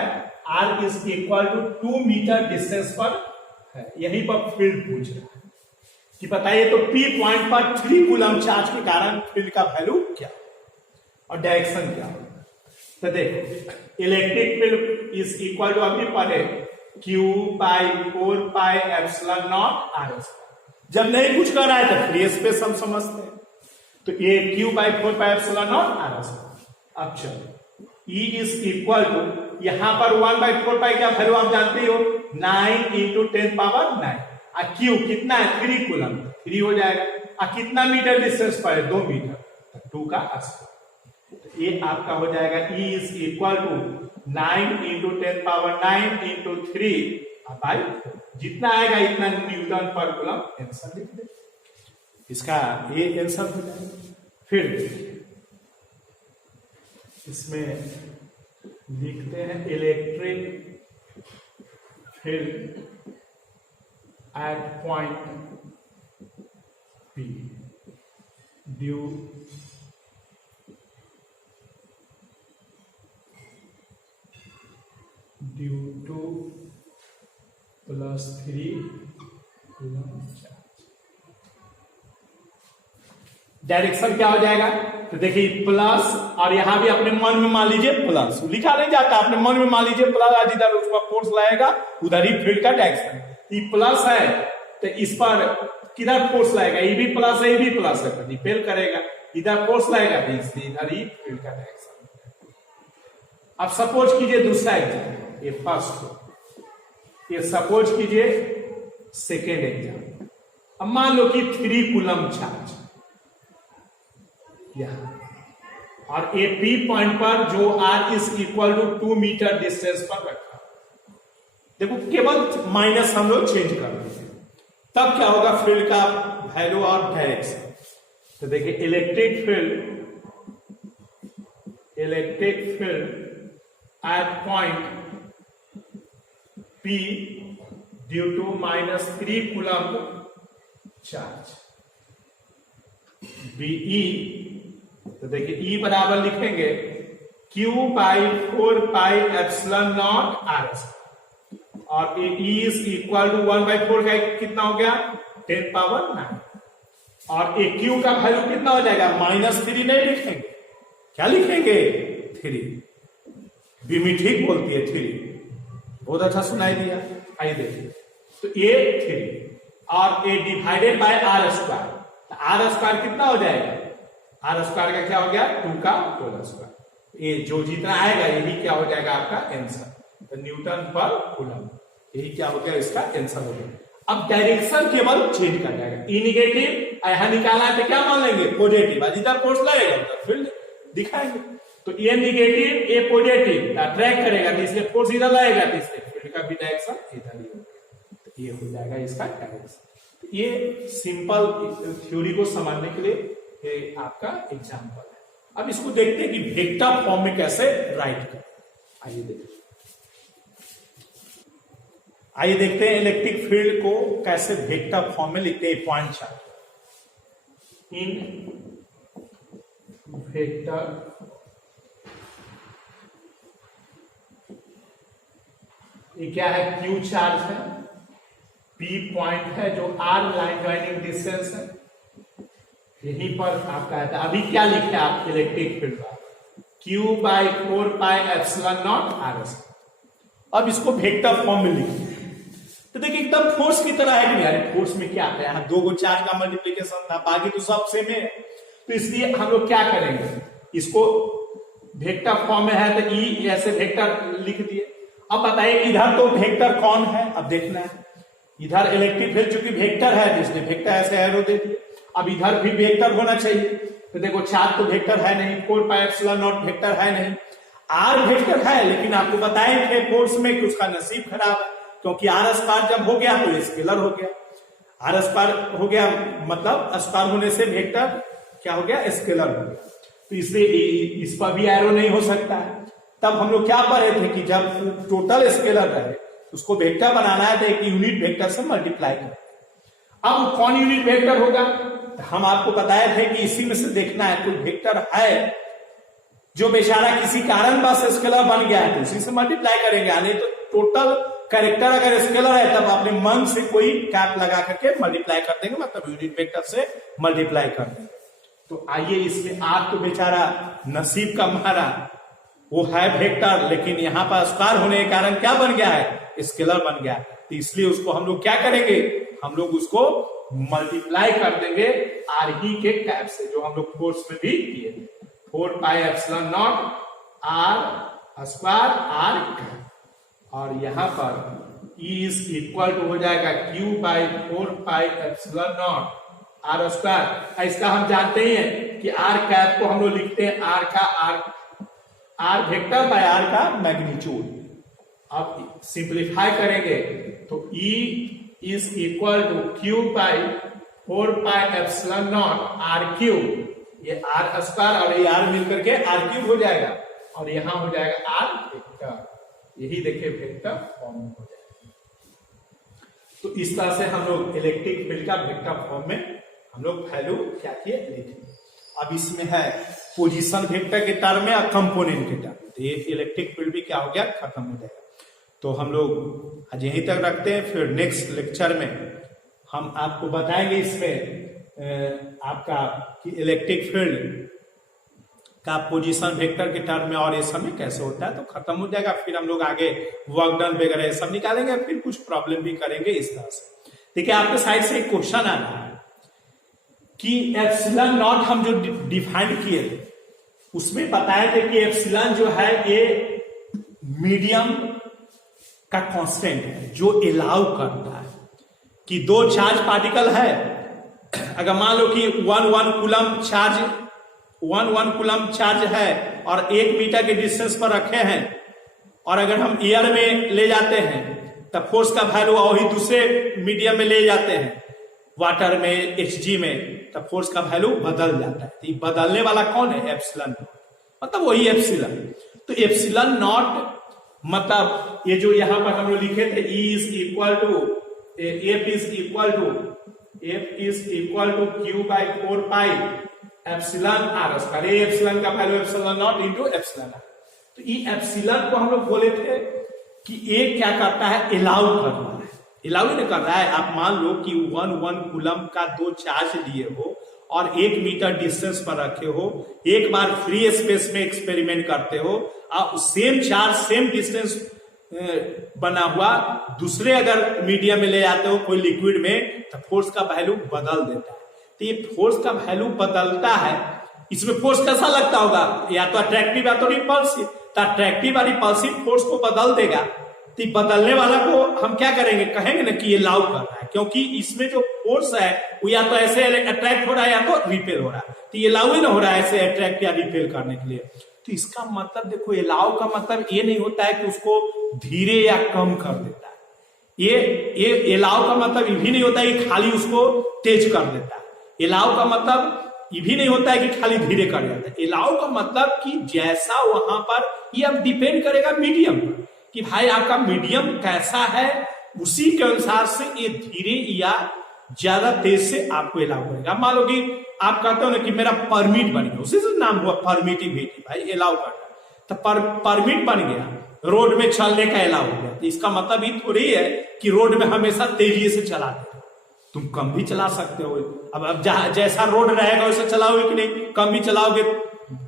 R is equal to 2 metre distance पर है, यहीं पर फील्ड पूछ रहा है कि बताइए तो P पॉइंट पर 3 कूलम चार्ज के कारण फील्ड का वैल्यू क्या और डायरेक्शन क्या होगा। तो देखो electric field is equal to अभी पढ़े Q by 4 pi epsilon naught R square. जब नहीं कुछ कर रहा है तो फ्री स्पेस हम समझते हैं, तो ये Q by 4 pi epsilon naught R square. अब चलो E इज इक्वल टू यहां पर 1 बाई 4 पाई का वैल्यू आप जानते हो 9 इंटू 10 पावर 9, और Q कितना है 3 कूलम, 3 हो जाएगा, और कितना मीटर डिस्टेंस पर है 2 मीटर, 2 का स्क्वायर। ये आपका हो जाएगा E is equal to 9 into 10 power 9 into 3 by 4, जितना आएगा इतना न्यूटन पर कूलम आंसर लिख दे, इसका ये आंसर हो जाएगा। फिर इसमें लिखते हैं electric field at point P due to +3 coulomb charge. डायरेक्शन क्या हो जाएगा, तो देखिए प्लस, और यहां भी अपने मन में मान लीजिए प्लस, लिखा नहीं जाता, अपने मन में मान लीजिए प्लस, आज इधर उसका फोर्स लगेगा उधर ही फील्ड का डायरेक्शन। ये प्लस है तो इस पर किधर फोर्स लगेगा, ये भी प्लस है, ये भी प्लस है, तो रिपेल करेगा, इधर फोर्स लगेगा तो इसलिए इधर ही फील्ड का डायरेक्शन। अब सपोज कीजिए दूसरा एग्जाम, ये फर्स्ट, ये सपोज कीजिए सेकेंड एग्जाम। अब मान लो कि 3 कूलम चार्ज यहां, और ए P पॉइंट पर जो R is equal to 2 metre distance पर रखा। देखो केवल माइनस हम लोग चेंज कर देंगे, तब क्या होगा फील्ड का वैल्यू और डायरेक्शन। तो देखिए electric field at point P due to -3 coulomb charge BE। तो देखिए E बराबर लिखेंगे Q by 4 pi epsilon naught R, और E is equal to 1 by 4 का कितना हो गया 10 पावर 9, और ए Q का वैल्यू कितना हो जाएगा -3 नहीं लिखेंगे, क्या लिखेंगे 3। बीमी ठीक बोलती है 3, बहुत अच्छा सुनाई दिया। आइए देखिए, तो ये 3 और ए डिवाइडेड बाय R स्क्वायर, तो R स्क्वायर कितना हो जाएगा, R स्क्वायर का क्या हो गया 2 का होल स्क्वायर। ये जो जितना आएगा यही क्या हो जाएगा आपका आंसर, तो न्यूटन पर कूलम, यही क्या हो गया इसका आंसर हो गया। अब डायरेक्शन केवल चेंज कर जाएगा, ई नेगेटिव यहां निकाला है तो क्या मान लेंगे पॉजिटिव, जिधर फोर्स लगेगा उधर फील्ड दिखाएंगे। तो ये नेगेटिव ये पॉजिटिव अट्रैक्ट करेगा, तो इसलिए फोर्स इधर लगेगा, तो इसलिए फील्ड का भी डायरेक्शन इधर ही होगा, तो ये हो जाएगा इसका डायरेक्शन। ये सिंपल थ्योरी को समझने के लिए ये आपका एग्जांपल है। अब इसको देखते हैं कि वेक्टर फॉर्म में कैसे राइट करें। आइए देखते हैं इलेक्ट्रिक फील्ड को कैसे वेक्टर फॉर्म में लिखते हैं। पॉइंट चार्ज इन वेक्टर ये क्या है, क्यू चार्ज है, पी पॉइंट है, जो आर लाइन ज्वाइनिंग डिस्टेंस है, यहीं पर आपका है। अभी क्या लिखे आप इलेक्ट्रिक फील्ड का, Q by 4 pi epsilon naught R square. अब इसको वेक्टर फॉर्म में लिखिए तो देखिए एकदम फोर्स की तरह है कि नहीं, अरे फोर्स में क्या आता है, यहाँ दो को चार्ज का मल्टीप्लीकेशन था, बाकी तो सब सेम है। तो इसलिए हम लोग क्या करेंगे, इसको वेक्टर फॉर्म में है तो ई ऐसे वेक्टर लिख दिए। अब बताइए इधर तो वेक्टर कौन है, अब देखना है। इधर इलेक्ट्रिक फील्ड चूंकि वेक्टर है जिसने वेक्टर ऐसे एरो दे दिए। अब इधर भी वेक्टर होना चाहिए, तो देखो चार्ज तो वेक्टर है नहीं, 4 पाई एप्सिलॉन नॉट वेक्टर है नहीं, आर वेक्टर है, लेकिन आपको बताए थे कोर्स में कि उसका नसीब खराब है, क्योंकि आर स्क्वायर जब हो गया तो स्केलर हो गया। आर स्क्वायर हो गया मतलब स्क्वायर होने से वेक्टर क्या हो गया, स्केलर हो गया। तो इसलिए इस पर भी एरो नहीं हो सकता है। तब हम लोग क्या पढ़े थे कि जब टोटल स्केलर रहे उसको वेक्टर बनाना है तो एक यूनिट वेक्टर से मल्टीप्लाई करें। अब कौन यूनिट वेक्टर होगा, हम आपको बताए थे कि इसी में से देखना है। कोई वेक्टर है जो बेचारा किसी कारणवश स्केलर बन गया है तो उसी से मल्टीप्लाई करेंगे, नहीं तो टोटल कैरेक्टर अगर स्केलर है तब अपने मन से कोई कैप लगा करके मल्टीप्लाई कर देंगे, मतलब यूनिट वेक्टर से मल्टीप्लाई कर देंगे। तो आइए इसमें आर तो बेचारा नसीब का मारा वो है वेक्टर, लेकिन यहां पर स्क्वायर होने के कारण क्या बन गया है, स्केलर बन गया। तो इसलिए उसको हम लोग क्या करेंगे, हम लोग उसको मल्टीप्लाई कर देंगे आर ही के कैप से, जो हम लोग कोर्स में भी किए थे। 4 pi epsilon naught R square R cap, और यहां पर E इज इक्वल टू हो जाएगा Q by 4 pi epsilon naught R square. इसका हम जानते ही हैं कि आर कैप को हम लोग लिखते हैं आर का आर वेक्टर बाय आर का मैग्नीट्यूड। अब सिंप्लीफाई करेंगे तो E is equal to Q by 4 pi epsilon naught R cube, ये आर स्क्वायर और ये आर मिलकर के आर क्यूब हो जाएगा, और यहां हो जाएगा आर वेक्टर। यही देखिए वेक्टर फॉर्म में हो जाएगा। तो इस तरह से हम लोग इलेक्ट्रिक फील्ड का वेक्टर फॉर्म में हम लोग वैल्यू क्या किए, लिखे। अब इसमें है पोजीशन वेक्टर के टर्म में और कंपोनेंट के टर्म, तो ये इलेक्ट्रिक फील्ड भी क्या हो गया, खत्म हो जाएगा। तो हम लोग आज यहीं तक रखते हैं, फिर नेक्स्ट लेक्चर में हम आपको बताएंगे इसमें आपका कि इलेक्ट्रिक फील्ड का पोजीशन वेक्टर के टर्म में और ये सब में कैसे होता है, तो खत्म हो जाएगा। फिर हम लोग आगे वर्क डन वगैरह ये सब निकालेंगे, फिर कुछ प्रॉब्लम भी करेंगे इस तरह से। देखिए आपके साइड से एक क्वेश्चन आ रहा है कि एप्सिलॉन नॉट हम जो डिफाइन किए थे उसमें बताए थे कि एप्सिलॉन जो है ये मीडियम का कांस्टेंट है जो अलाउ करता है कि दो चार्ज पार्टिकल है, अगर मान लो कि 1 कूलम चार्ज है और 1 मीटर के डिस्टेंस पर रखे हैं, और अगर हम एयर में ले जाते हैं तब फोर्स का वैल्यू वही दूसरे मीडियम में ले जाते हैं, वाटर में, Hg में, तब फोर्स का वैल्यू बदल जाता है। तो ये बदलने वाला कौन है, एप्सिलॉन, मतलब वही एप्सिलॉन। तो एप्सिलॉन नॉट मतलब ये जो यहां पर हम लोग लिखे थे E is equal to F is equal to Q by 4 pi epsilon R square. ये एप्सिलॉन का value epsilon naught into epsilon R. तो ये एप्सिलॉन को हम लोग बोले थे कि ये क्या करता है, अलाउ कर रहा है, अलाउ ही नहीं कर रहा है। आप मान लो कि 1 कूलम का 2 चार्ज लिए हो और 1 मीटर डिस्टेंस पर रखे हो, एक बार फ्री स्पेस में एक्सपेरिमेंट करते हो, आप सेम चार्ज सेम डिस्टेंस बना हुआ दूसरे अगर मीडियम में ले जाते हो कोई लिक्विड में, तो फोर्स का वैल्यू बदल देता है। तो ये फोर्स का वैल्यू बदलता है, इसमें फोर्स कैसा लगता होगा, या तो अट्रैक्टिव या तो रिपल्सिव। तो अट्रैक्टिव और रिपल्सिव फोर्स को बदल देगा। तो बदलने वाला को हम क्या करेंगे, कहेंगे ना कि ये लाउ कर रहा है, क्योंकि इसमें जो फोर्स है वो या तो ऐसे अट्रैक्ट हो रहा है या तो रिपेल हो रहा है। तो ये लाउ ही ना हो रहा है ऐसे अट्रैक्ट या रिपेल करने के लिए। तो इसका मतलब देखो, अलाउ का मतलब ये नहीं होता है कि उसको धीरे या कम कर देता है। ये अलाउ का मतलब ये भी नहीं होता है कि खाली उसको तेज कर देता है। अलाउ का मतलब ये भी नहीं होता है कि खाली धीरे कर देता है। अलाउ का मतलब कि जैसा वहां पर, ये अब डिपेंड करेगा मीडियम पर कि भाई आपका मीडियम कैसा है, उसी के अनुसार से ये धीरे या ज्यादा तेज से आपको अलाउ करेगा। मान लो कि आप कहते हो ना कि मेरा परमिट बन गया, उसी से नाम हुआ परमिटिविटी, भाई अलाउ करना। तो परमिट बन गया, रोड में चलने का अलाउ हो गया। तो इसका मतलब ये थोड़ी है कि रोड में हमेशा तेजी से चलाते हो, तुम कम भी चला सकते हो। अब जैसा रोड रहेगा वैसा चलाओगे कि नहीं, कम भी चलाओगे,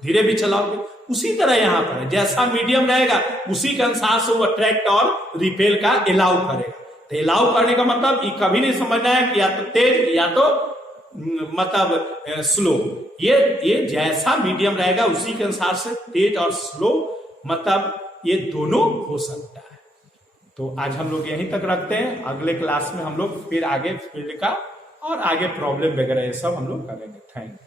धीरे भी चलाओगे। उसी तरह यहां पर है, जैसा मीडियम रहेगा उसी के अनुसार से वो अट्रैक्ट और रिपेल का अलाउ करेगा। तो अलाउ करने का मतलब ये कभी नहीं समझना है कि या तो तेज या तो मतलब स्लो। ये जैसा मीडियम रहेगा उसी के अनुसार से तेज और स्लो मतलब ये दोनों हो सकता है। तो आज हम लोग यहीं तक रखते हैं, अगले क्लास में हम लोग फिर आगे फील्ड का और आगे प्रॉब्लम वगैरह ये सब हम लोग करेंगे। Thank you.